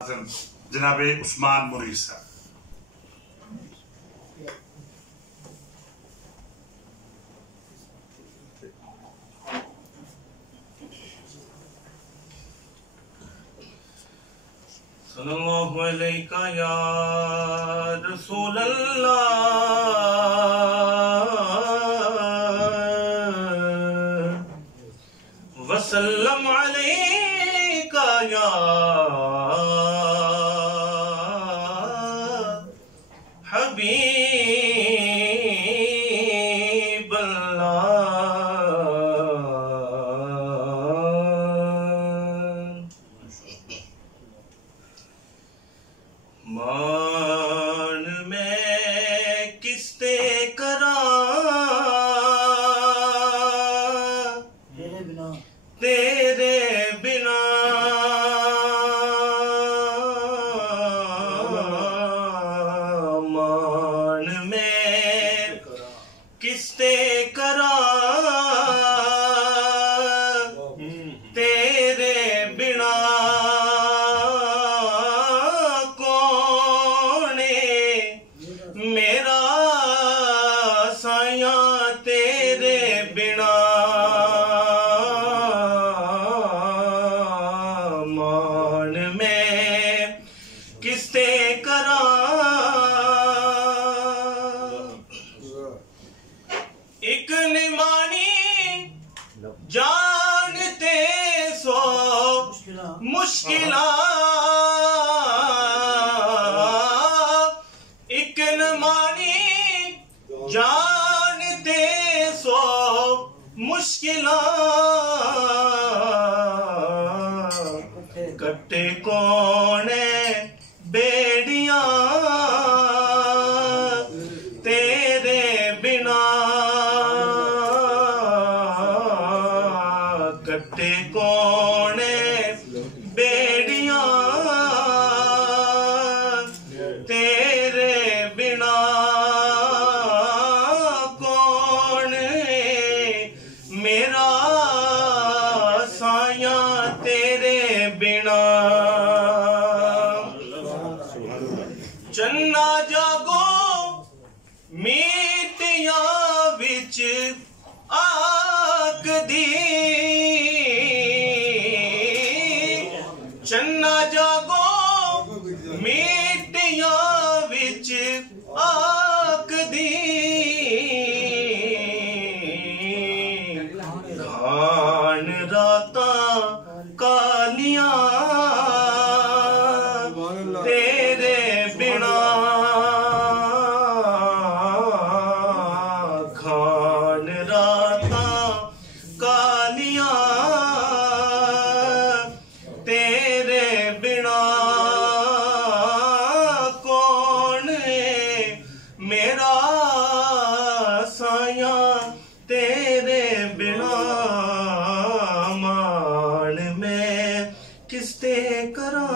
जनाब उस्मान मुरीद साहब। सल्लल्लाहु अलैका या रसूल अल्लाह वसल्लम अलैका या हबीब अल्लाह। मान मैं किसते करा तेरे बिना मान मैं किसते करा तेरे बिना मेरा साया तेरे बिना मान मैं किसते करा एक निमानी जानते सो मुश्किला जानते सो मुश्किला कट्टे कौन बेड़ियां तेरे बिना कट्टे कौन बेड़ियां तेरे बिना मेरा साया तेरे बिना चन्ना जागो मीटिया विच आग दी चन्ना जागो मीटिया विच आग दी खान राता कालियां तेरे बिना खान राता कालियां तेरे बिना कौन मेरा साया तेरे बिना मान मैं किसते करा।